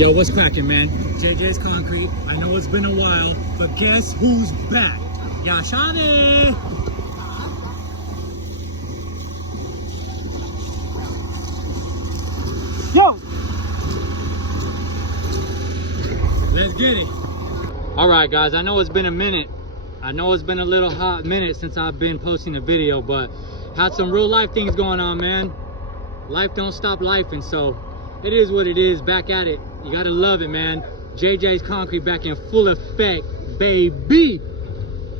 Yo, what's cracking, man? JJ's Concrete. I know it's been a while, but guess who's back? Ya sabe! Yo! Let's get it. All right, guys, I know it's been a minute. I know it's been a little hot minute since I've been posting a video, but had some real life things going on, man. Life don't stop life, and so it is what it is. Back at it. You gotta love it, man. JJ's Concrete back in full effect, baby.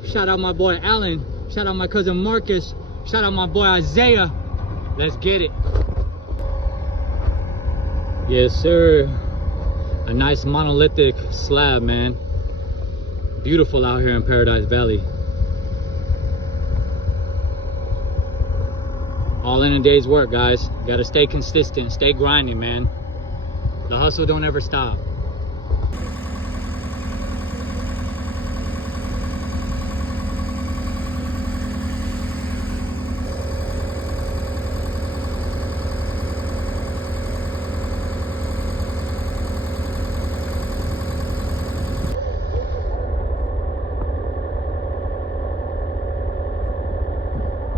Shout out my boy Alan. Shout out my cousin Marcus. Shout out my boy Isaiah. Let's get it. Yes, sir. A nice monolithic slab, man. Beautiful out here in Paradise Valley. All in a day's work, guys. Gotta stay consistent, stay grinding, man. The hustle don't ever stop.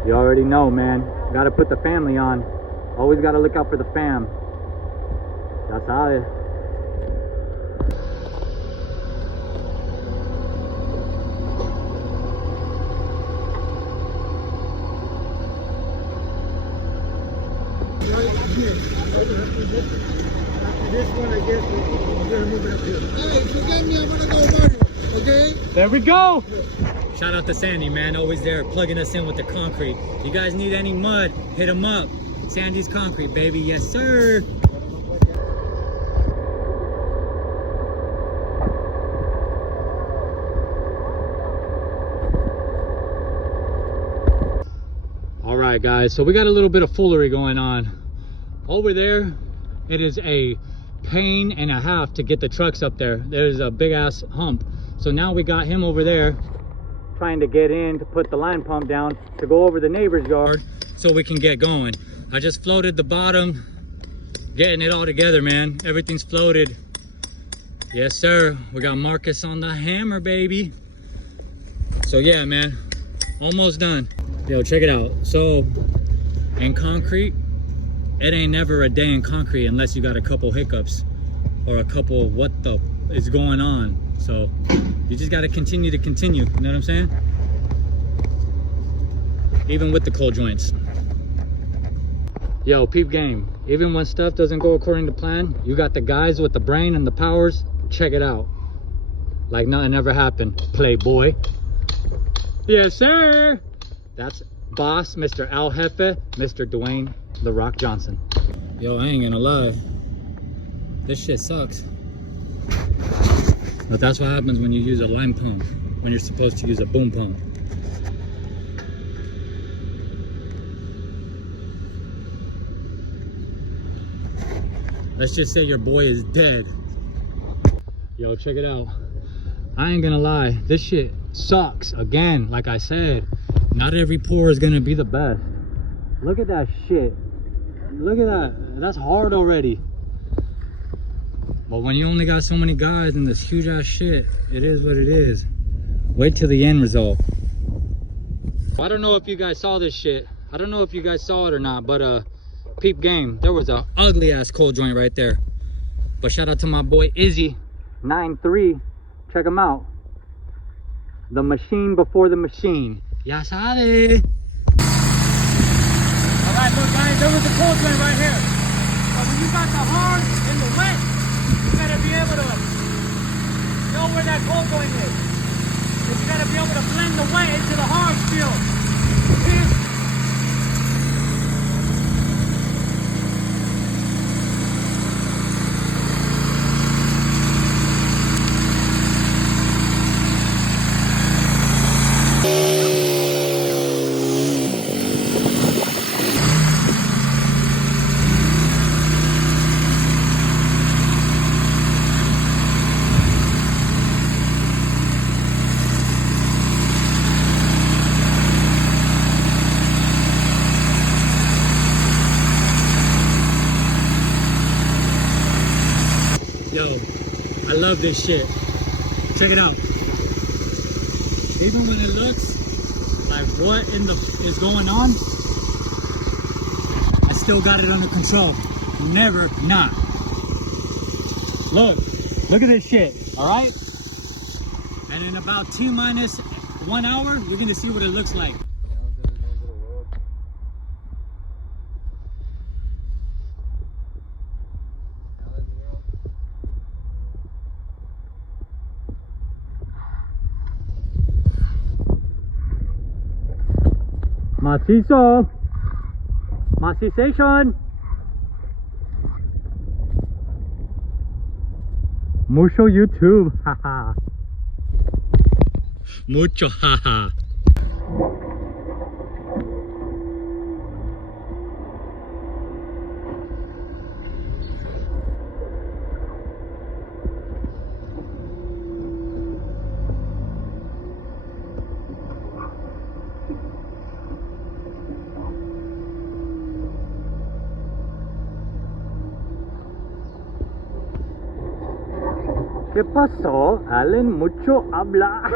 You already know, man. Gotta put the family on. Always gotta look out for the fam. Ya sabes. This one, I guess, we're gonna move it up here. Hey, forget me, I'm gonna go Mario, okay? There we go. Shout out to Sandy, man, always there plugging us in with the concrete. You guys need any mud, hit him up. Sandy's Concrete, baby. Yes, sir. All right, guys, so we got a little bit of foolery going on. Over there, it is a pain and a half to get the trucks up there. There's a big ass hump. So now we got him over there trying to get in to put the line pump down to go over the neighbor's yard so we can get going. I just floated the bottom, getting it all together, man. Everything's floated. Yes, sir. We got Marcus on the hammer, baby. So yeah, man, almost done. Yo, check it out. So in concrete, it ain't never a day in concrete unless you got a couple hiccups or a couple what the is going on. So you just got to continue. You know what I'm saying? Even with the cold joints. Yo, peep game. Even when stuff doesn't go according to plan, you got the guys with the brain and the powers. Check it out. Like nothing ever happened. Playboy. Yes, sir. That's boss, Mr. Al Jefe, Mr. Dwayne The Rock Johnson. Yo, I ain't gonna lie. This shit sucks. But that's what happens when you use a line pump, when you're supposed to use a boom pump. Let's just say your boy is dead. Yo, check it out. I ain't gonna lie, this shit sucks. Again, like I said, not every pour is gonna be the best. Look at that shit. Look at that. That's hard already. But when you only got so many guys in this huge ass shit, it is what it is. Wait till the end result. I don't know if you guys saw this shit. I don't know if you guys saw it or not, but peep game. There was a ugly ass cold joint right there. But shout out to my boy Izzy, 9'3". Check him out. The machine before the machine. Ya sabe. Alright, look guys, there was a cold joint right here. But when you got the hard and the wet, you gotta be able to know where that cold joint is. And you gotta be able to blend the wet into the hard still. See? yo, I love this shit. Check it out. Even when it looks like what in the is going on, I still got it under control. Never not. Look at this shit, all right? And in about T minus 1 hour, you're gonna see what it looks like. Macizo. Macization. Mucho YouTube. Haha. Mucho haha. ¿Qué pasó? Allen mucho habla.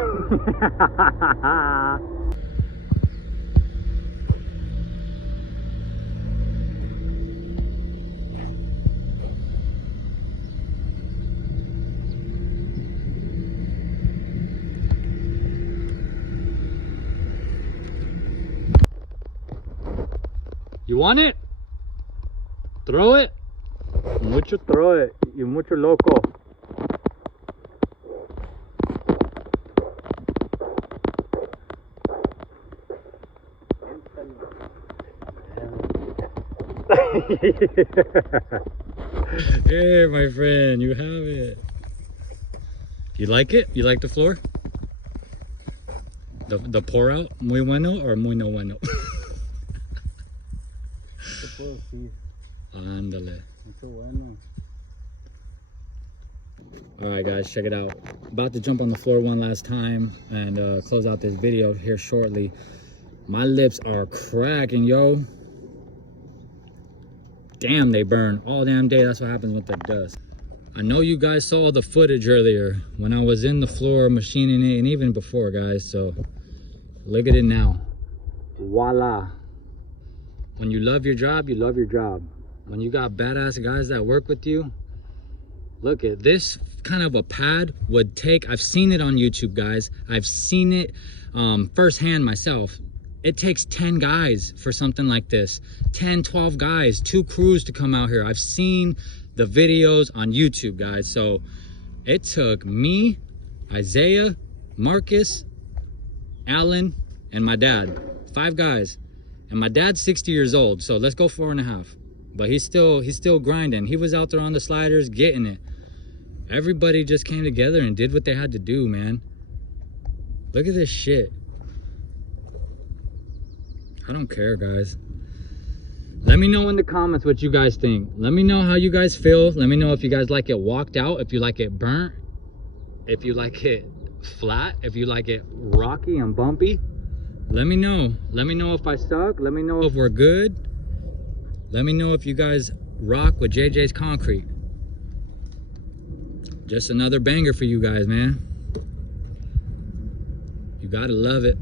You want it? Throw it? Mucho throw it. You mucho loco. Hey, my friend, you have it. You like it? You like the floor? The pour out? Muy bueno or muy no bueno? Ándale. Alright guys, check it out. About to jump on the floor one last time and close out this video here shortly. My lips are cracking, yo. Damn, they burn all damn day. That's what happens with the dust. I know you guys saw the footage earlier when I was in the floor machining it, and even before, guys. So look at it now. Voila. When you love your job, you love your job. When you got badass guys that work with you, look at this kind of a pad would take, I've seen it on YouTube, guys. I've seen it firsthand myself. It takes 10 guys for something like this. 10, 12 guys, 2 crews to come out here. I've seen the videos on YouTube, guys. So it took me, Isaiah, Marcus, Alan, and my dad. 5 guys. And my dad's 60 years old, so let's go 4.5. But he's still grinding. He was out there on the sliders getting it. Everybody just came together and did what they had to do, man. Look at this shit. I don't care, guys. Let me know in the comments what you guys think. Let me know how you guys feel. Let me know if you guys like it walked out, if you like it burnt, if you like it flat, if you like it rocky and bumpy. Let me know. Let me know if I suck. Let me know if we're good. Let me know if you guys rock with JJ's Concrete. Just another banger for you guys, man. You gotta love it.